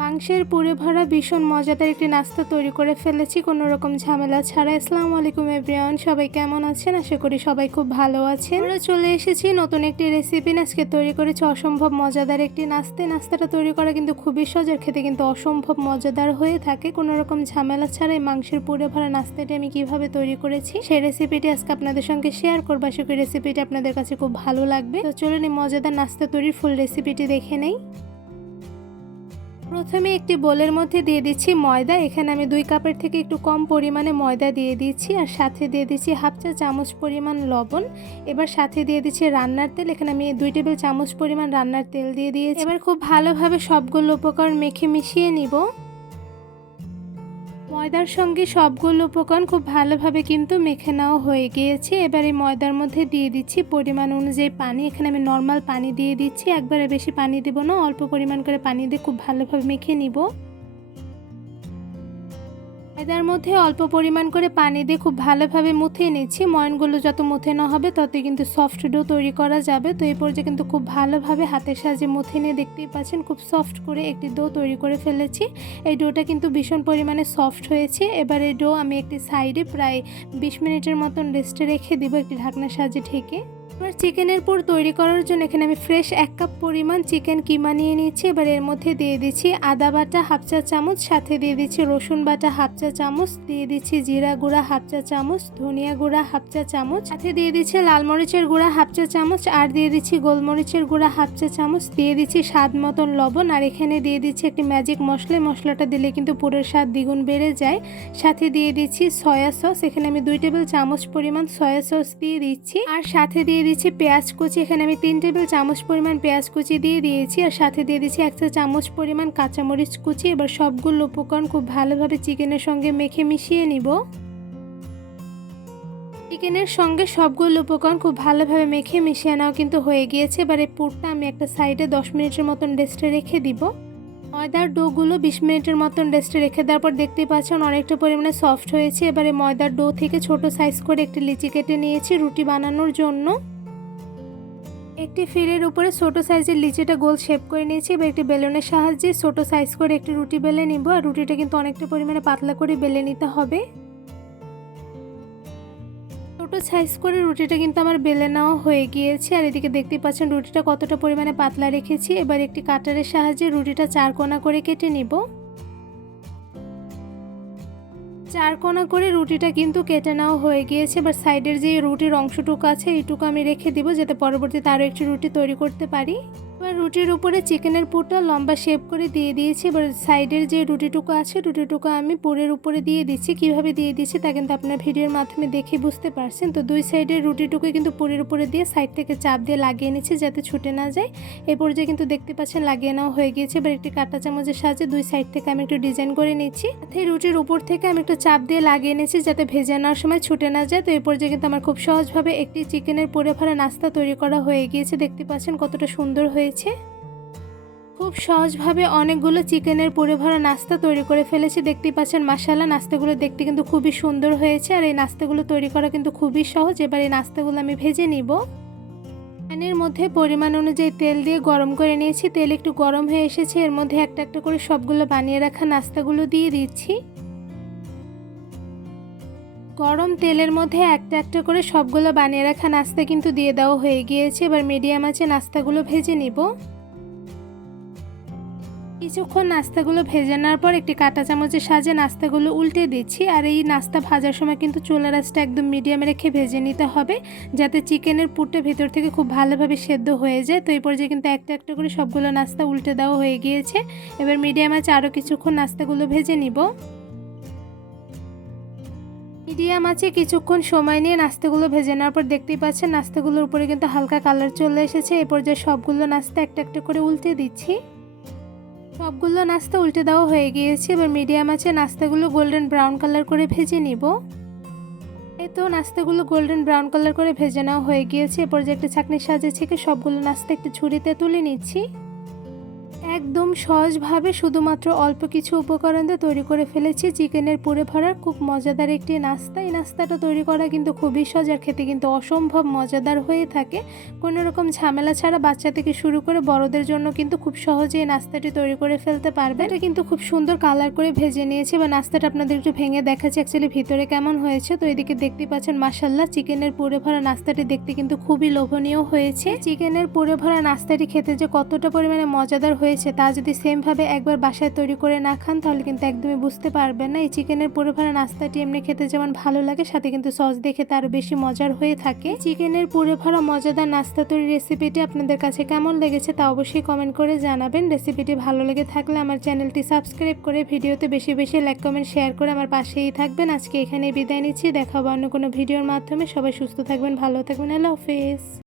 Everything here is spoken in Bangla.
মাংসের পুরে ভরা ভীষণ মজাদার একটি নাস্তা তৈরি করে ফেলেছি কোনো রকম ঝামেলা ছাড়া। আসসালামু আলাইকুম এভরিওয়ান, সবাই কেমন আছেন? আশা করি সবাই খুব ভালো আছেন। আমরা চলে এসেছি নতুন একটি রেসিপি আজকে তৈরি করেছি অসম্ভব মজাদার একটি নাস্তাটা তৈরি করা কিন্তু খুবই সহজ, আর খেতে কিন্তু অসম্ভব মজাদার হয়ে থাকে। কোনো রকম ঝামেলা ছাড়াই মাংসের পুরে ভরা নাস্তাটি আমি কিভাবে তৈরি করেছি সেই রেসিপিটি আজকে আপনাদের সঙ্গে শেয়ার করবো। আশা করি রেসিপিটি আপনাদের কাছে খুব ভালো লাগবে। তো চলুন এই মজাদার নাস্তা তৈরির ফুল রেসিপিটি দেখে নেই। প্রথমে একটি বোলের মধ্যে দিয়ে দিচ্ছি ময়দা। এখানে আমি 2 কাপের থেকে একটু কম পরিমাণে ময়দা দিয়ে দিচ্ছি, আর সাথে দিয়ে দিচ্ছি হাফ চা চামচ পরিমাণ লবণ। এবার সাথে দিয়ে দিচ্ছি রান্নার তেল। এখানে আমি 2 টেবিল চামচ পরিমাণ রান্নার তেল দিয়ে দিয়েছি। এবার খুব ভালোভাবে সবগুলো উপকরণ মেখে মিশিয়ে নিব। ময়দার সঙ্গে সবগুলো উপকরণ খুব ভালোভাবে কিন্তু মেখে নেওয়া হয়ে গিয়েছে। এবার এই ময়দার মধ্যে দিয়ে দিচ্ছি পরিমাণ অনুযায়ী পানি। এখানে আমি নর্মাল পানি দিয়ে দিচ্ছি, একবারে বেশি পানি দেব না, অল্প পরিমাণ করে পানি দিয়ে খুব ভালোভাবে মেখে নিব। ময়দার মধ্যে অল্প পরিমাণ করে পানি দিয়ে খুব ভালোভাবে মুথে নিচ্ছি। ময়নগুলো যত মুথেনো হবে ততই কিন্তু সফট ডো তৈরি করা যাবে। তো এই পর্যায়ে কিন্তু খুব ভালোভাবে হাতের সাহায্যে মুথে নিয়ে দেখতেই পাচ্ছেন খুব সফট করে একটি ডো তৈরি করে ফেলেছি। এই ডোটা কিন্তু ভীষণ পরিমাণে সফট হয়েছে। এবার এই ডো আমি একটি সাইডে প্রায় 20 মিনিটের মতন রেস্টে রেখে দিব একটি ঢাকনার সাহায্যে ঢেকে। এবার চিকেনের পুর তৈরি করার জন্য এখানে আমি ফ্রেশ 1 কাপ পরিমাণ চিকেন কিমা নিয়ে নিচ্ছি। এবার এর মধ্যে দিয়ে দিচ্ছি আদা বাটা হাফ চা চামচ, সাথে দিয়ে দিচ্ছি রসুন বাটা হাফ চা চামচ, দিয়ে দিচ্ছি জিরা গুঁড়া হাফ চা চামচ, ধনিয়া গুঁড়া হাফ চা চামচ, সাথে দিয়ে দিচ্ছি লাল মরিচের গুঁড়া হাফ চা চামচ, আর দিয়ে দিচ্ছি গোলমরিচের গুঁড়া হাফ চা চামচ, দিয়ে দিচ্ছি স্বাদ মতন লবণ, আর এখানে দিয়ে দিচ্ছি একটি ম্যাজিক মশলা। মশলাটা দিলে কিন্তু পুরের স্বাদ দ্বিগুণ বেড়ে যায়। সাথে দিয়ে দিচ্ছি সয়া সস। এখানে আমি 2 টেবিল চামচ পরিমাণ সয়া সস দিয়ে দিচ্ছি, আর সাথে দিয়ে দিচ্ছি পেঁয়াজ কুচি। এখানে আমি 3 টেবিল চামচ পরিমাণ পেঁয়াজ কুচি দিয়ে দিয়েছি, আর সাথে দিয়ে দিচ্ছি 1 চা চামচ পরিমাণ কাঁচামরিচ কুচি। এবার সবগুলো উপকরণ খুব ভালোভাবে চিকেনের সঙ্গে মেখে মিশিয়ে নিব। চিকেনের সঙ্গে সবগুলো উপকরণ খুব ভালোভাবে মেখে মিশিয়ে নেওয়া কিন্তু হয়ে গিয়েছে। এবার এই পুরটা আমি একটা সাইডে 10 মিনিটের মতন রেস্টে রেখে দিব। ময়দার ডোগুলো 20 মিনিটের মতন রেস্টে রেখে দেওয়ার পর দেখতেই পাচ্ছেন অনেকটা পরিমাণে সফট হয়েছে। এবারে ময়দার ডো থেকে ছোট সাইজ করে একটি লিচি কেটে নিয়েছি রুটি বানানোর জন্য। একটি ফিলের উপরে ছোট সাইজের লিচিটা গোল শেপ করে নিয়েছি। এবার একটি বেলুনের সাহায্যে ছোট সাইজ করে একটি রুটি বেলে নিব, আর রুটিটা কিন্তু অনেকটা পরিমাণে পাতলা করে বেলে নিতে হবে। ছোট সাইজ করে রুটিটা কিন্তু আমার বেলে নেওয়া হয়ে গিয়েছে, আর এদিকে দেখতেই পাচ্ছেন রুটিটা কতটা পরিমাণে পাতলা রেখেছি। এবার একটি কাটারের সাহায্যে রুটিটা 4 কোণা করে কেটে নিব। 4 কোণা করে রুটিটা কিন্তু কেটে নেওয়া হয়ে গিয়েছে। এবার সাইডের যে রুটির অংশটুকু আছে এইটুকু আমি রেখে দিব, যাতে পরবর্তীতে আরও একটি রুটি তৈরি করতে পারি। এবার রুটির উপরে চিকেনের পুরটা লম্বা শেপ করে দিয়ে দিয়েছি। এবার সাইডের যে রুটিটুকু আছে রুটিটুকু আমি পুরের উপরে দিয়ে দিচ্ছি। কিভাবে দিয়ে দিচ্ছি তা কিন্তু আপনার ভিডিওর মাধ্যমে দেখে বুঝতে পারছেন। তো 2 সাইডের রুটিটুকু কিন্তু পুরের উপরে দিয়ে সাইড থেকে চাপ দিয়ে লাগিয়ে নিচ্ছি যাতে ছুটে না যায়। এই পর্যায়ে কিন্তু দেখতে পাচ্ছেন লাগিয়ে নেওয়া হয়ে গিয়েছে। এবার একটি কাঁটা চামচের সাহায্যে 2 সাইড থেকে আমি একটু ডিজাইন করে নিচ্ছি। এই রুটির উপর থেকে আমি একটু চাপ দিয়ে লাগিয়ে নিচ্ছি যাতে ভেজে নেওয়ার সময় ছুটে না যায়। তো এই পর্যায়ে কিন্তু আমার খুব সহজভাবে একটি চিকেনের পুরে ভরা নাস্তা তৈরি করা হয়ে গিয়েছে। দেখতে পাচ্ছেন কতটা সুন্দর হয়েছে। খুব সহজভাবে অনেকগুলো চিকেনের পুরে ভরা নাস্তা তৈরি করে ফেলেছি। দেখতেই পাচ্ছেন মাশাআল্লাহ নাস্তাগুলো দেখতে কিন্তু খুবই সুন্দর হয়েছে, আর এই নাস্তাগুলো তৈরি করা কিন্তু খুবই সহজ। এবার এই নাস্তাগুলো আমি ভেজে নিব। প্যানের মধ্যে পরিমাণ অনুযায়ী তেল দিয়ে গরম করে নিয়েছি। তেল একটু গরম হয়ে এসেছে, এর মধ্যে একটা একটা করে সবগুলো বানিয়ে রাখা নাস্তাগুলো দিয়ে দিচ্ছি। গরম তেলের মধ্যে একটা একটা করে সবগুলো বানিয়ে রাখা নাস্তা কিন্তু দিয়ে দেওয়া হয়ে গিয়েছে। এবার মিডিয়াম আঁচে নাস্তাগুলো ভেজে নিব। কিছুক্ষণ নাস্তাগুলো ভেজে নেওয়ার পর একটি কাঁটা চামচের সাহায্যে নাস্তাগুলো উল্টে দিচ্ছি। আর এই নাস্তা ভাজার সময় কিন্তু চুলার আঁচটা একদম মিডিয়ামে রেখে ভেজে নিতে হবে, যাতে চিকেনের পুরটা ভেতর থেকে খুব ভালোভাবে সেদ্ধ হয়ে যায়। তো এই পর্যায়ে কিন্তু একটা একটা করে সবগুলো নাস্তা উল্টে দেওয়া হয়ে গিয়েছে। এবার মিডিয়াম আঁচে আরও কিছুক্ষণ নাস্তাগুলো ভেজে নিব। মিডিয়াম আছে কিছুক্ষণ সময় নিয়ে নাস্তাগুলো ভেজে নেওয়ার পর দেখতেই পাচ্ছেন নাস্তাগুলোর উপরে কিন্তু হালকা কালার চলে এসেছে। এই পর্যায়ে সবগুলো নাস্তা একটা একটা করে উল্টে দিচ্ছি। সবগুলো নাস্তা উল্টে দেওয়া হয়ে গিয়েছে। এবার মিডিয়াম আছে নাস্তাগুলো গোল্ডেন ব্রাউন কালার করে ভেজে নিব। এই তো নাস্তাগুলো গোল্ডেন ব্রাউন কালার করে ভেজে নেওয়া হয়ে গিয়েছে। এরপর যে একটা ছাঁকনির সাহায্যে ছেঁকে সবগুলো নাস্তা একটু ঝুড়িতে তুলে নিচ্ছি। একদম সহজভাবে শুধুমাত্র অল্প কিছু উপকরণ দিয়ে তৈরি করে ফেলেছি চিকেনের পুরে ভরার খুব মজাদার একটি নাস্তা। এই নাস্তাটা তৈরি করা কিন্তু খুবই সহজ আর খেতে কিন্তু অসম্ভব মজাদার হয়ে থাকে। কোনো রকম ঝামেলা ছাড়া বাচ্চা থেকে শুরু করে বড়দের জন্য কিন্তু খুব সহজেই নাস্তাটি তৈরি করে ফেলতে পারবে। এটা কিন্তু খুব সুন্দর কালার করে ভেজে নিয়েছি বা নাস্তাটা আপনাদের একটু ভেঙে দেখাচ্ছি অ্যাকচুয়ালি ভিতরে কেমন হয়েছে। তো এদিকে দেখতে পাচ্ছেন মাশাআল্লাহ চিকেনের পুরে ভরা নাস্তাটি দেখতে কিন্তু খুবই লোভনীয় হয়েছে। চিকেনের পুরে ভরা নাস্তাটি খেতে যে কতটা পরিমাণে মজাদার হয়েছে তা যদি সেমভাবে একবার বাসায় তৈরি করে না খান তাহলে কিন্তু একদমই বুঝতে পারবেন না। এই চিকেনের পুরে ভরা নাস্তাটি এমনি খেতে যেমন ভালো লাগে সাথে কিন্তু সস দিয়ে খেতে আরো বেশি মজার হয়ে থাকে। চিকেনের পুরে ভরা মজাদার নাস্তা তৈরি রেসিপিটি আপনাদের কাছে কেমন লেগেছে তা অবশ্যই কমেন্ট করে জানাবেন। রেসিপিটি ভালো লেগে থাকলে আমার চ্যানেলটি সাবস্ক্রাইব করে ভিডিওতে বেশি বেশি লাইক কমেন্ট শেয়ার করে আমার পাশেই থাকবেন। আজকে এখানেই বিদায় নিচ্ছি, দেখা হবে অন্য কোনো ভিডিওর মাধ্যমে। সবাই সুস্থ থাকবেন, ভালো থাকবেন, আল্লাহ হাফেজ।